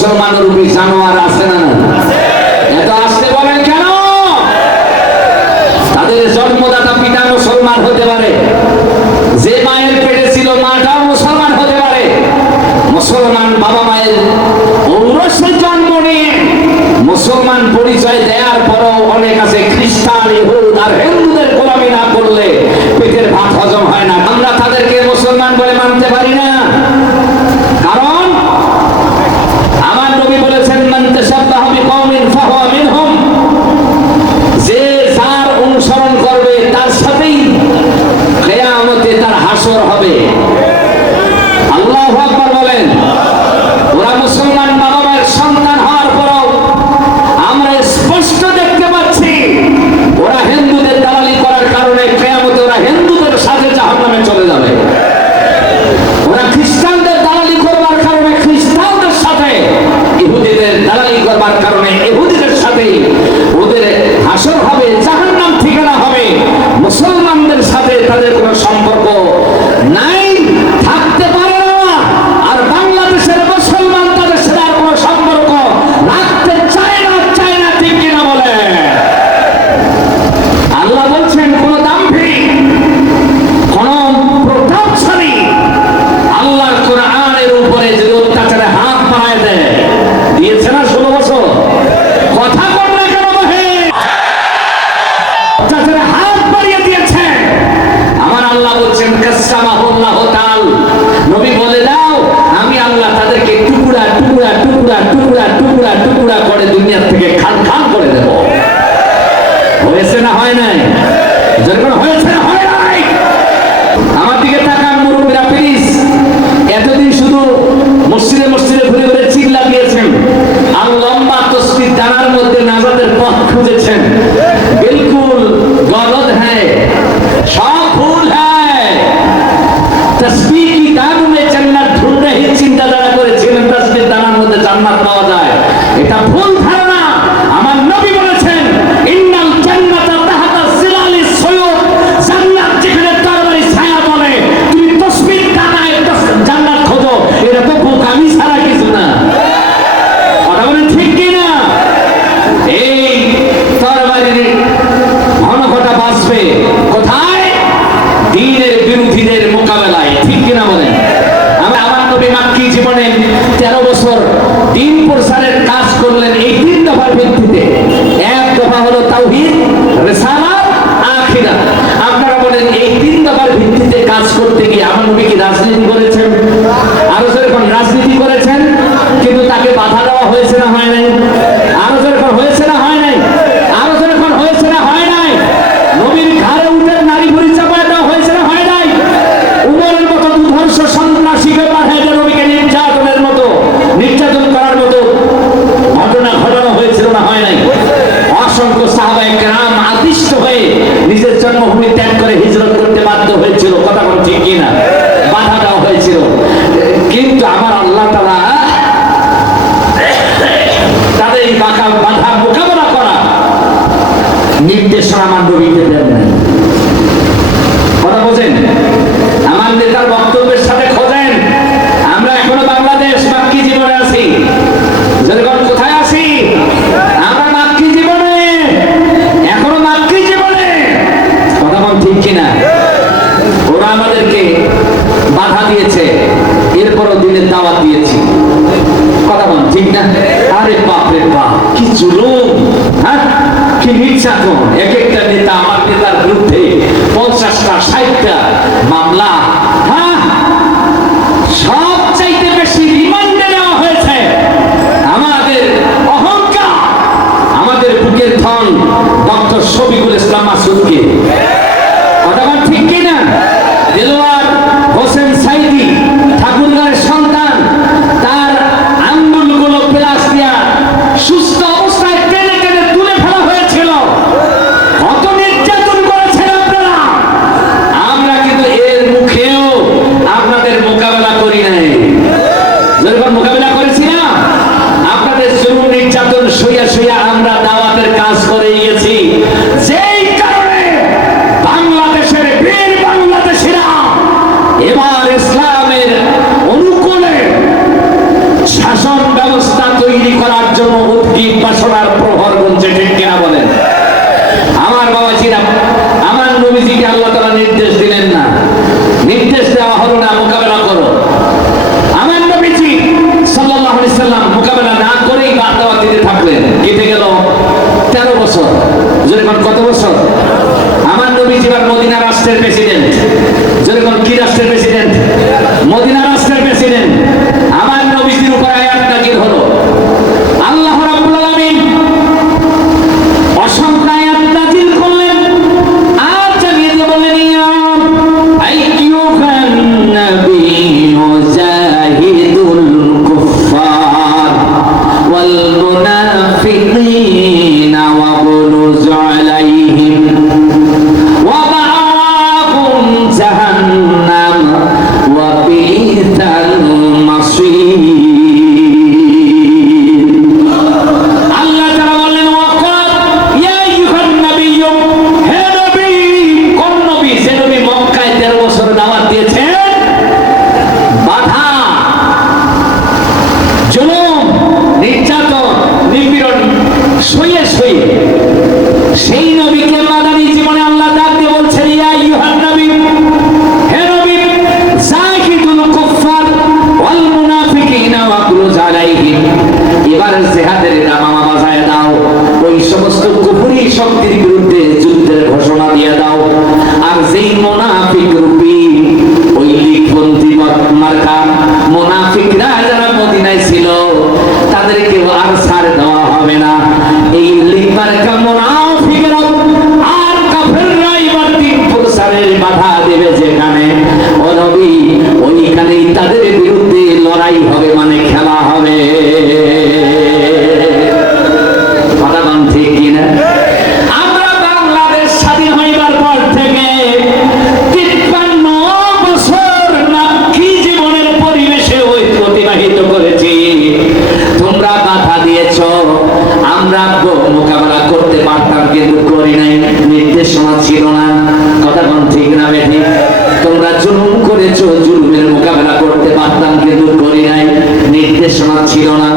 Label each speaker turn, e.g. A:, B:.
A: Sulman Rupi sama. সম্পর্ক টুকরা টুকরা করে দুনিয়ার থেকে খান খান করে দেব। হয়েছে না হয় নাই? হয়েছে না যাবেন বাপরে বাপ, কি জুলুম হ্যাঁ? কি নির্যাতন? এক একটা নেতা, আমার নেতার বিরুদ্ধে পঞ্চাশটা, ষাটটা মামলা হ্যাঁ? বছর? যেরকম কত বছর? আমার নবী জীবন মদিনা রাষ্ট্রের প্রেসিডেন্ট যেরকম কি রাষ্ট্রের প্রেসিডেন্ট মদিনা রাষ্ট্রের প্রেসিডেন্ট জেহাদের রামামা বাজায় দাও। ওই সমস্ত কুহুরি শক্তির বিরুদ্ধে যুদ্ধের ঘোষণা দিয়ে দাও। আর যেই মোনাফিক রূপী, ওই লীগপন্থী মার্কা, মোনাফিকরা যারা মদিনায় ছিল, তাদেরকেও আর ছাড় দেওয়া হবে না। এই লীগ মার্কা মোনা অথচ মোকাবেলা করতে পারতাম কিন্তু করি নাই নির্দেশনা ছিল না।